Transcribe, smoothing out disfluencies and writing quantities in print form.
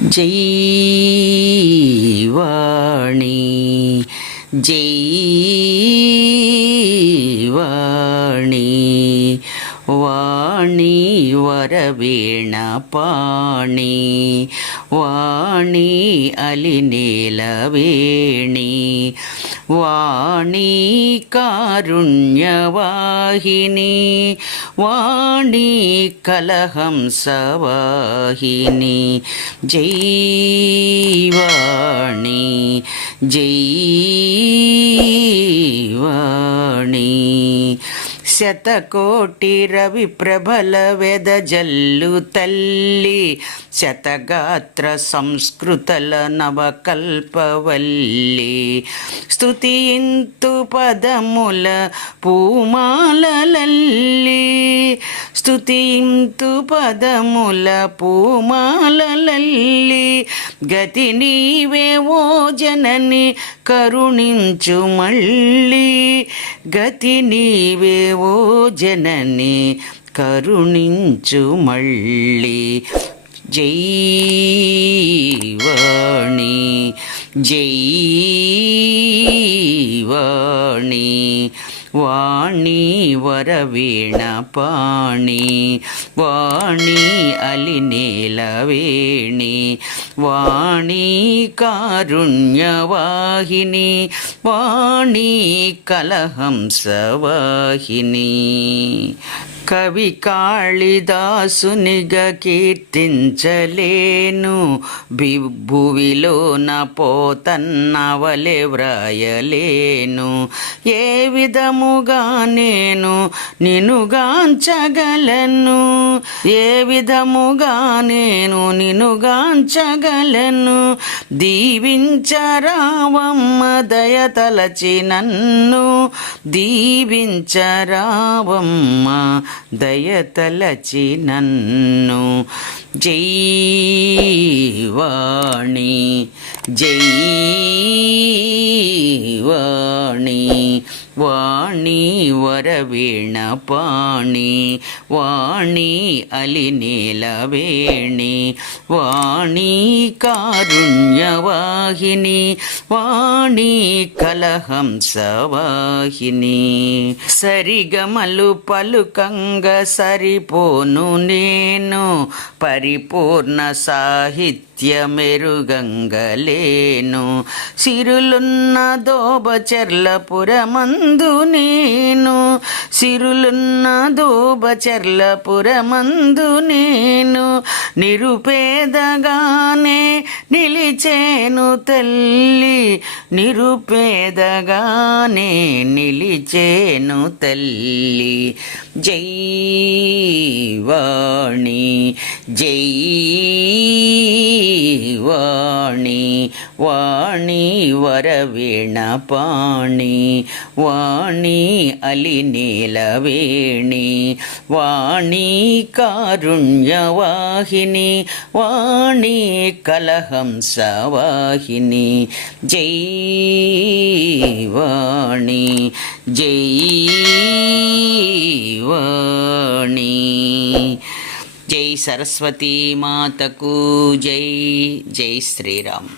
జై వాణి జై వాణి వాణి వరవీణ పాణి వాణి అలినేలవేణి వాణి కారుణ్యవాహిని వాణి కలహంసవాహిని జై వాణి జై వాణి శతకోటి రవి ప్రభల వెదజల్లు తల్లి శతగాత్ర సంస్కృతల నవకల్పవల్లి స్తుతియింతు పదముల పూమాలలల్లి స్తుతియింతు పదముల పూమాలలల్లి గతి నీవే ఓ జనని కరుణించు మళ్ళీ గతి నీవే ఓ జనని కరుణించు మళ్ళీ జై వాణి జై వాణి వాణి వరవీణ పాణి వాణి అలినేలవేణి వాణి కారుణ్యవాహిని వాణి కలహంసవాహిని కవి కాళిదాసునిగా కీర్తించలేను భువిలోన పోతన్నవలె వ్రాయలేను ఏ విధముగా నేను నినుగాంచగలను ఏ విధముగా నేను నినుగాంచగలను దీవించరావమ్మ దయతలచి నన్ను దీవించరావమ్మ దయతలచి నన్ను జై వాణి జై వాణి వాణి వరవీణ పాణి వాణి అలినేలవేణి వాణి కారుణ్యవాహిని వాణి కలహంసవాహిని సరిగమలు పలుకంగ సరిపోను నేను పరిపూర్ణ సాహిత్యమెరుగంగలేను సిరులున్న దోబచెర్లపురమందు నేను సిరులున్న దోబచెర్లపురమందు నేను నిరుపేదగానే నిలిచేను తల్లి నిరుపేదగానే నిలిచేను తల్లి జై వాణి జై వాణి వాణి వరవీణ పాణి వాణి అలినేలవేణి వాణి కారుణ్యవాహిని వాణి కలహంసవాహిని జై వాణి జై వాణి జై సరస్వతీ మాతకు జై జై శ్రీరామ్.